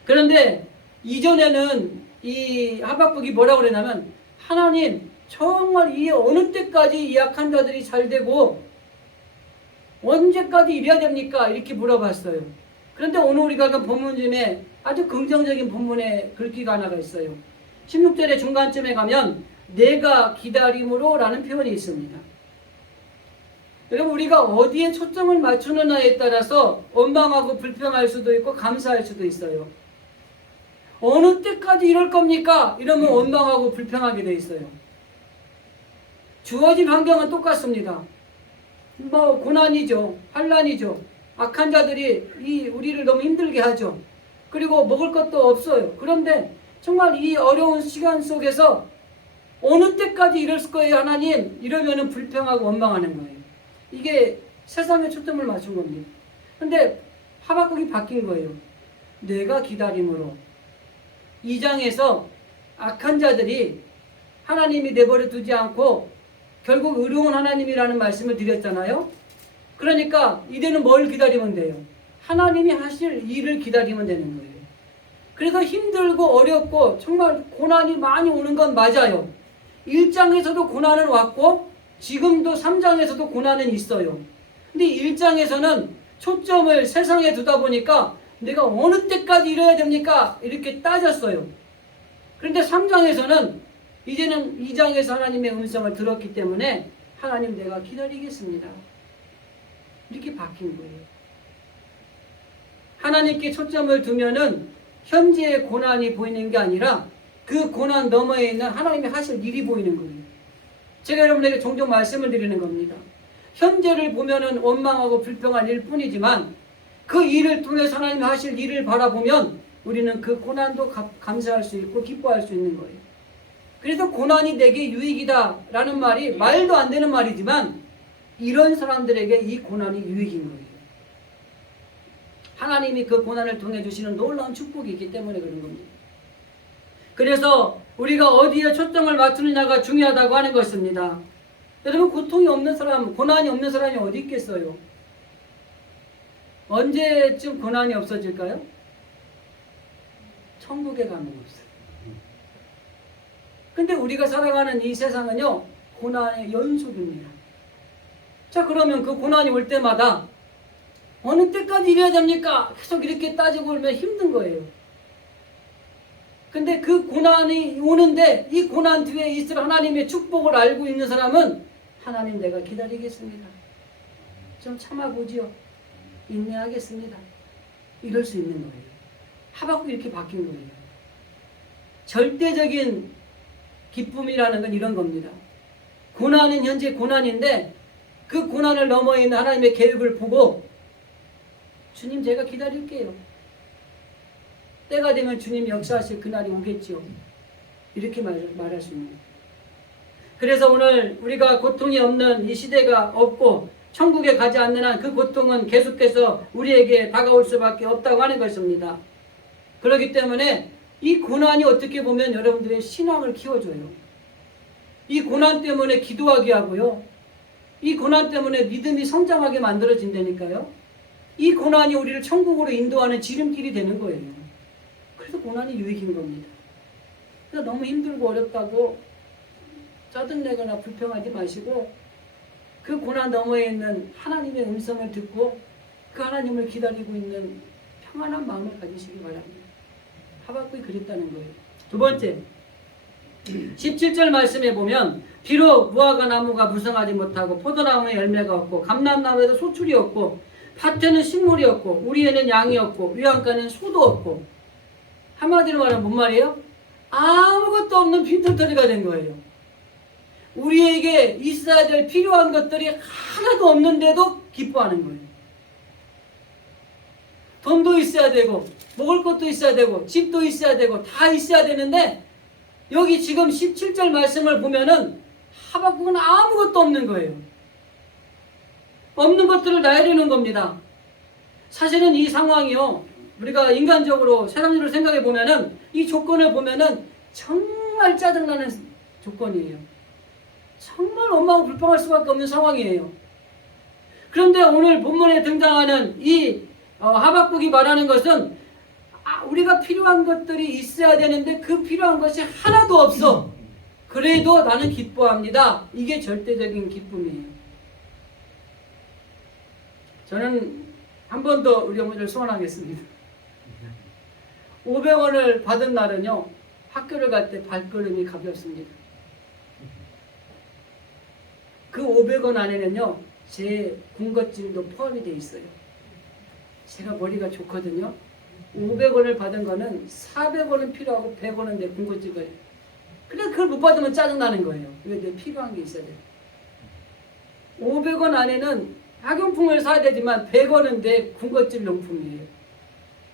그런데 이전에는 이 하박국이 뭐라고 그러냐면 하나님 정말 이 어느 때까지 이 약한 자들이 잘 되고 언제까지 이래야 됩니까? 이렇게 물어봤어요. 그런데 오늘 우리가 그 본문 중에 아주 긍정적인 본문의 글귀가 하나가 있어요. 16절의 중간쯤에 가면 내가 기다림으로 라는 표현이 있습니다. 여러분 우리가 어디에 초점을 맞추느냐에 따라서 원망하고 불평할 수도 있고 감사할 수도 있어요. 어느 때까지 이럴 겁니까? 이러면 원망하고 불평하게 돼 있어요. 주어진 환경은 똑같습니다. 뭐 고난이죠. 환난이죠. 악한 자들이 우리를 너무 힘들게 하죠. 그리고 먹을 것도 없어요. 그런데 정말 이 어려운 시간 속에서 어느 때까지 이럴 거예요 하나님? 이러면은 불평하고 원망하는 거예요. 이게 세상에 초점을 맞춘 겁니다. 근데 하박국이 바뀐 거예요. 내가 기다림으로. 2장에서 악한 자들이 하나님이 내버려 두지 않고 결국 의로운 하나님이라는 말씀을 드렸잖아요. 그러니까 이제는 뭘 기다리면 돼요? 하나님이 하실 일을 기다리면 되는 거예요. 그래서 힘들고 어렵고 정말 고난이 많이 오는 건 맞아요. 1장에서도 고난은 왔고 지금도 3장에서도 고난은 있어요. 근데 1장에서는 초점을 세상에 두다 보니까 내가 어느 때까지 이래야 됩니까? 이렇게 따졌어요. 그런데 3장에서는 이제는 2장에서 하나님의 음성을 들었기 때문에 하나님 내가 기다리겠습니다. 이렇게 바뀐 거예요. 하나님께 초점을 두면은 현재의 고난이 보이는 게 아니라 그 고난 너머에 있는 하나님이 하실 일이 보이는 거예요. 제가 여러분에게 종종 말씀을 드리는 겁니다. 현재를 보면은 원망하고 불평할 일뿐이지만 그 일을 통해서 하나님이 하실 일을 바라보면 우리는 그 고난도 감사할 수 있고 기뻐할 수 있는 거예요. 그래서 고난이 내게 유익이다 라는 말이 말도 안 되는 말이지만 이런 사람들에게 이 고난이 유익인 거예요. 하나님이 그 고난을 통해 주시는 놀라운 축복이 있기 때문에 그런 겁니다. 그래서 우리가 어디에 초점을 맞추느냐가 중요하다고 하는 것입니다. 여러분 고통이 없는 사람, 고난이 없는 사람이 어디 있겠어요? 언제쯤 고난이 없어질까요? 천국에 가면 없어요. 근데 우리가 살아가는 이 세상은요, 고난의 연속입니다. 자, 그러면 그 고난이 올 때마다 어느 때까지 이래야 됩니까? 계속 이렇게 따지고 오면 힘든 거예요. 근데 그 고난이 오는데 이 고난 뒤에 있을 하나님의 축복을 알고 있는 사람은 하나님 내가 기다리겠습니다. 좀 참아보지요. 인내하겠습니다. 이럴 수 있는 거예요. 하박국이 이렇게 바뀐 거예요. 절대적인 기쁨이라는 건 이런 겁니다. 고난은 현재 고난인데 그 고난을 넘어 있는 하나님의 계획을 보고 주님 제가 기다릴게요. 때가 되면 주님 역사하실 그날이 오겠죠. 이렇게 말할 수 있는 거예요. 그래서 오늘 우리가 고통이 없는 이 시대가 없고 천국에 가지 않는 한 그 고통은 계속해서 우리에게 다가올 수밖에 없다고 하는 것입니다. 그렇기 때문에 이 고난이 어떻게 보면 여러분들의 신앙을 키워줘요. 이 고난 때문에 기도하게 하고요. 이 고난 때문에 믿음이 성장하게 만들어진다니까요. 이 고난이 우리를 천국으로 인도하는 지름길이 되는 거예요. 그래서 고난이 유익인 겁니다. 그래서 너무 힘들고 어렵다고 짜증내거나 불평하지 마시고 그 고난 너머에 있는 하나님의 음성을 듣고 그 하나님을 기다리고 있는 평안한 마음을 가지시기 바랍니다. 하박국이 그랬다는 거예요. 두 번째, 17절 말씀에 보면 비록 무화과 나무가 무성하지 못하고 포도나무에 열매가 없고 감람나무에도 소출이 없고 밭에는 식물이 없고 우리에는 양이 없고 위안가는 소도 없고, 한마디로 말하면 뭔 말이에요? 아무것도 없는 빈털터리가 된 거예요. 우리에게 있어야 될 필요한 것들이 하나도 없는데도 기뻐하는 거예요. 돈도 있어야 되고 먹을 것도 있어야 되고 집도 있어야 되고 다 있어야 되는데, 여기 지금 17절 말씀을 보면은 하박국은 아무것도 없는 거예요. 없는 것들을 나열해놓은 겁니다. 사실은 이 상황이요, 우리가 인간적으로 세상적으로 생각해 보면은 이 조건을 보면은 정말 짜증나는 조건이에요. 정말 원망하고 불평할 수밖에 없는 상황이에요. 그런데 오늘 본문에 등장하는 이 하박국이 말하는 것은 우리가 필요한 것들이 있어야 되는데 그 필요한 것이 하나도 없어. 그래도 나는 기뻐합니다. 이게 절대적인 기쁨이에요. 저는 한 번 더 우리 어머니를 소원하겠습니다. 500원을 받은 날은요, 학교를 갈 때 발걸음이 가볍습니다. 그 500원 안에는요, 제 군것질도 포함이 되어 있어요. 제가 머리가 좋거든요. 500원을 받은 거는 400원은 필요하고 100원은 내 군것질 거예요. 그래서 그걸 못 받으면 짜증나는 거예요. 왜? 내 필요한 게 있어야 돼요. 500원 안에는 학용품을 사야 되지만 100원은 내 군것질 용품이에요.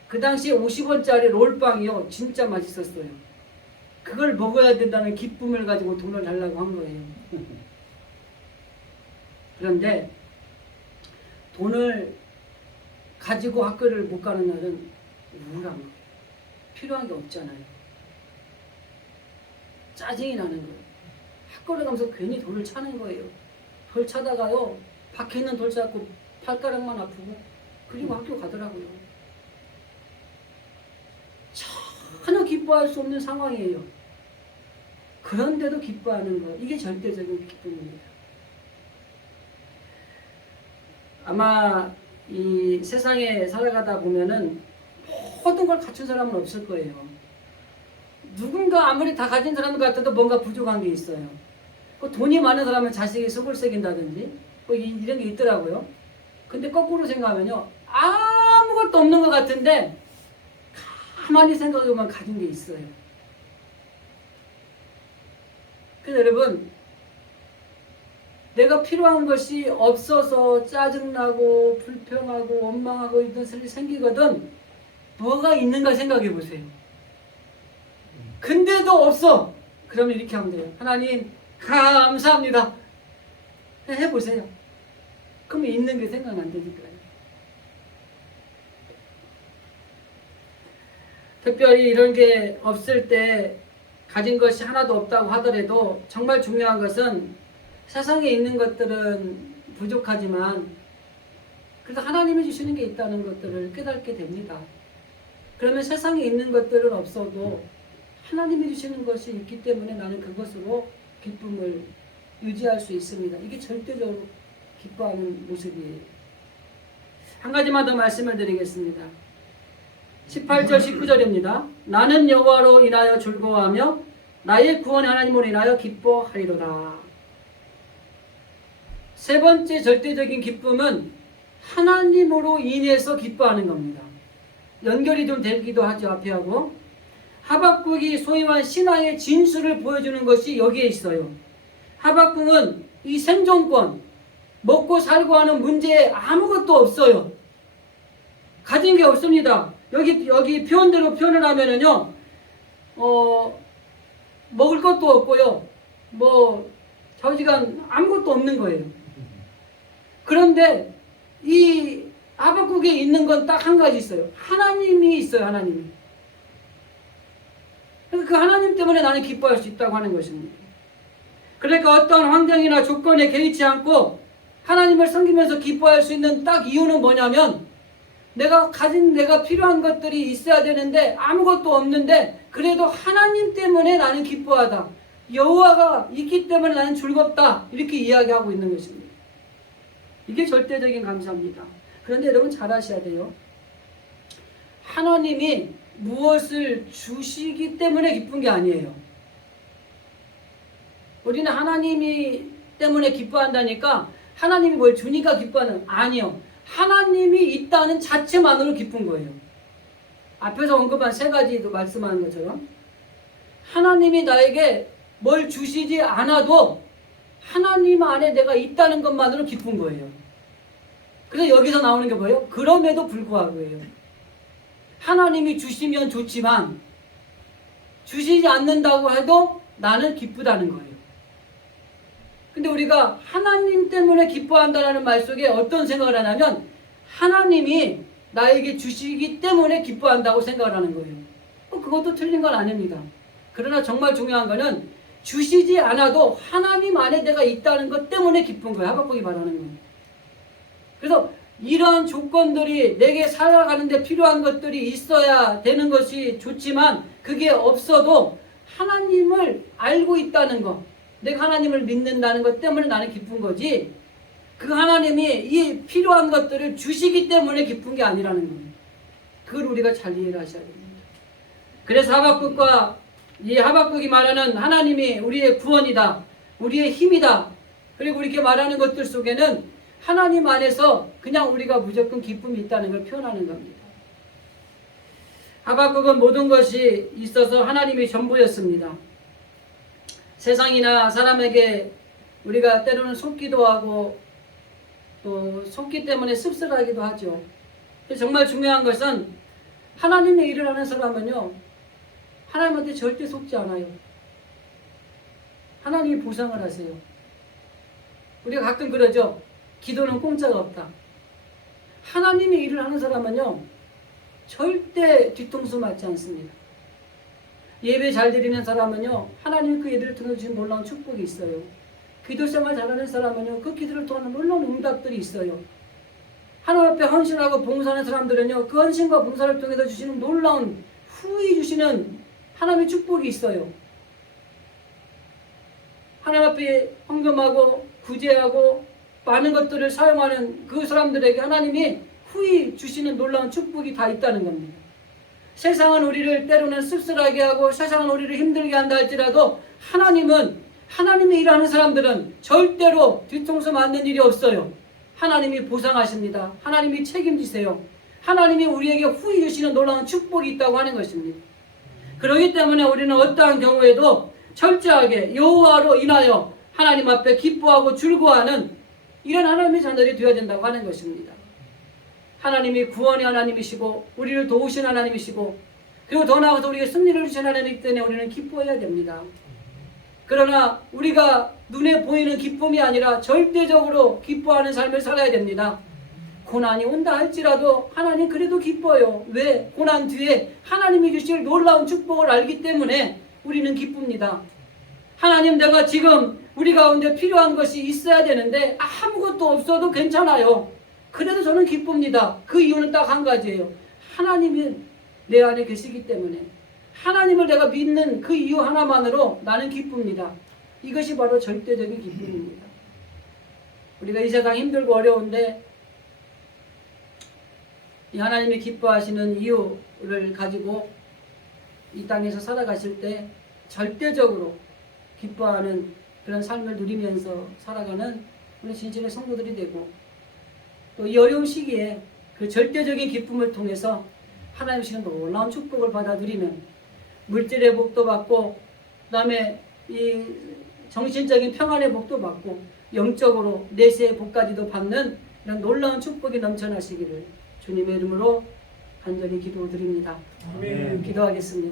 그 당시에 50원짜리 롤빵이요, 진짜 맛있었어요. 그걸 먹어야 된다는 기쁨을 가지고 돈을 달라고 한 거예요. 그런데 돈을 가지고 학교를 못 가는 날은 우울한 거예요. 필요한 게 없잖아요. 짜증이 나는 거예요. 학교를 가면서 괜히 돌을 차는 거예요. 돌 차다가요, 밖에 있는 돌 차고 발가락만 아프고, 그리고 학교 가더라고요. 전혀 기뻐할 수 없는 상황이에요. 그런데도 기뻐하는 거, 이게 절대적인 기쁨입니다. 아마 이 세상에 살아가다 보면은 모든 걸 갖춘 사람은 없을 거예요. 누군가 아무리 다 가진 사람 같아도 뭔가 부족한 게 있어요. 돈이 많은 사람은 자식이 속을 새긴다든지 이런 게 있더라고요. 근데 거꾸로 생각하면요, 아무것도 없는 것 같은데 가만히 생각해보면 가진 게 있어요. 그래서 여러분, 내가 필요한 것이 없어서 짜증나고 불평하고 원망하고 이런 일이 생기거든 뭐가 있는가 생각해 보세요. 근데도 없어. 그러면 이렇게 하면 돼요. 하나님 감사합니다. 해보세요. 그러면 있는 게 생각 안 되니까요. 특별히 이런 게 없을 때 가진 것이 하나도 없다고 하더라도 정말 중요한 것은 세상에 있는 것들은 부족하지만 그래도 하나님이 주시는 게 있다는 것들을 깨닫게 됩니다. 그러면 세상에 있는 것들은 없어도 하나님이 주시는 것이 있기 때문에 나는 그것으로 기쁨을 유지할 수 있습니다. 이게 절대적으로 기뻐하는 모습이에요. 한 가지만 더 말씀을 드리겠습니다. 18절 19절입니다. 나는 여호와로 인하여 즐거워하며 나의 구원의 하나님으로 인하여 기뻐하리로다. 세 번째 절대적인 기쁨은 하나님으로 인해서 기뻐하는 겁니다. 연결이 좀 되기도 하죠, 앞에 하고. 하박국이 소위 말한 신앙의 진수를 보여주는 것이 여기에 있어요. 하박국은 이 생존권, 먹고 살고 하는 문제에 아무것도 없어요. 가진 게 없습니다. 여기 표현대로 표현을 하면은요, 먹을 것도 없고요, 좌우지간 아무것도 없는 거예요. 그런데 이 하박국에 있는 건 딱 한 가지 있어요. 하나님이 있어요, 하나님이. 그 하나님 때문에 나는 기뻐할 수 있다고 하는 것입니다. 그러니까 어떤 환경이나 조건에 개의치 않고 하나님을 섬기면서 기뻐할 수 있는 딱 이유는 뭐냐면, 내가 필요한 것들이 있어야 되는데 아무것도 없는데 그래도 하나님 때문에 나는 기뻐하다. 여호와가 있기 때문에 나는 즐겁다 이렇게 이야기하고 있는 것입니다. 이게 절대적인 감사입니다. 그런데 여러분 잘 아셔야 돼요. 하나님이 무엇을 주시기 때문에 기쁜 게 아니에요. 우리는 하나님이 때문에 기뻐한다니까 하나님이 뭘 주니까 기뻐하는, 아니요. 하나님이 있다는 자체만으로 기쁜 거예요. 앞에서 언급한 세 가지도 말씀하는 것처럼 하나님이 나에게 뭘 주시지 않아도 하나님 안에 내가 있다는 것만으로 기쁜 거예요. 그래서 여기서 나오는 게 뭐예요? 그럼에도 불구하고예요. 하나님이 주시면 좋지만 주시지 않는다고 해도 나는 기쁘다는 거예요. 근데 우리가 하나님 때문에 기뻐한다는 말 속에 어떤 생각을 하냐면 하나님이 나에게 주시기 때문에 기뻐한다고 생각을 하는 거예요. 그것도 틀린 건 아닙니다. 그러나 정말 중요한 거는 주시지 않아도 하나님 안에 내가 있다는 것 때문에 기쁜 거예요. 하박국이 말하는 거예요. 그래서 이러한 조건들이 내게 살아가는데 필요한 것들이 있어야 되는 것이 좋지만 그게 없어도 하나님을 알고 있다는 것, 내가 하나님을 믿는다는 것 때문에 나는 기쁜 거지 그 하나님이 이 필요한 것들을 주시기 때문에 기쁜 게 아니라는 거예요. 그걸 우리가 잘 이해를 하셔야 됩니다. 그래서 하박국과 이 하박국이 말하는 하나님이 우리의 구원이다, 우리의 힘이다, 그리고 이렇게 말하는 것들 속에는 하나님 안에서 그냥 우리가 무조건 기쁨이 있다는 걸 표현하는 겁니다. 하박국은 모든 것이 있어서 하나님이 전부였습니다. 세상이나 사람에게 우리가 때로는 속기도 하고 또 속기 때문에 씁쓸하기도 하죠. 정말 중요한 것은 하나님의 일을 하는 사람은요, 하나님한테 절대 속지 않아요. 하나님이 보상을 하세요. 우리가 가끔 그러죠. 기도는 공짜가 없다. 하나님의 일을 하는 사람은요, 절대 뒤통수 맞지 않습니다. 예배 잘 드리는 사람은요, 하나님이 그 예배를 통해 주신 놀라운 축복이 있어요. 기도 생활 잘하는 사람은요, 그 기도를 통하는 놀라운 응답들이 있어요. 하나님 앞에 헌신하고 봉사하는 사람들은요, 그 헌신과 봉사를 통해서 주시는 놀라운 후히 주시는 하나님의 축복이 있어요. 하나님 앞에 헌금하고 구제하고 많은 것들을 사용하는 그 사람들에게 하나님이 후히 주시는 놀라운 축복이 다 있다는 겁니다. 세상은 우리를 때로는 씁쓸하게 하고 세상은 우리를 힘들게 한다 할지라도 하나님의 일하는 사람들은 절대로 뒤통수 맞는 일이 없어요. 하나님이 보상하십니다. 하나님이 책임지세요. 하나님이 우리에게 후히 주시는 놀라운 축복이 있다고 하는 것입니다. 그렇기 때문에 우리는 어떠한 경우에도 철저하게 여호와로 인하여 하나님 앞에 기뻐하고 즐거워하는 이런 하나님의 자녀들이 되어야 된다고 하는 것입니다. 하나님이 구원의 하나님이시고 우리를 도우신 하나님이시고 그리고 더 나아가서 우리에게 승리를 주신 하나님이기 때문에 우리는 기뻐해야 됩니다. 그러나 우리가 눈에 보이는 기쁨이 아니라 절대적으로 기뻐하는 삶을 살아야 됩니다. 고난이 온다 할지라도 하나님 그래도 기뻐요. 왜? 고난 뒤에 하나님이 주실 놀라운 축복을 알기 때문에 우리는 기쁩니다. 하나님, 내가 지금 우리 가운데 필요한 것이 있어야 되는데 아무것도 없어도 괜찮아요. 그래도 저는 기쁩니다. 그 이유는 딱 한 가지예요. 하나님이 내 안에 계시기 때문에 하나님을 내가 믿는 그 이유 하나만으로 나는 기쁩니다. 이것이 바로 절대적인 기쁨입니다. 우리가 이 세상 힘들고 어려운데 이 하나님이 기뻐하시는 이유를 가지고 이 땅에서 살아가실 때 절대적으로 기뻐하는 그런 삶을 누리면서 살아가는 우리 진실의 성도들이 되고 또 이 어려운 시기에 그 절대적인 기쁨을 통해서 하나님 주시는 놀라운 축복을 받아 누리는 물질의 복도 받고 그 다음에 이 정신적인 평안의 복도 받고 영적으로 내세의 복까지도 받는 이런 놀라운 축복이 넘쳐나시기를 주님의 이름으로 간절히 기도드립니다. 아멘. 기도하겠습니다.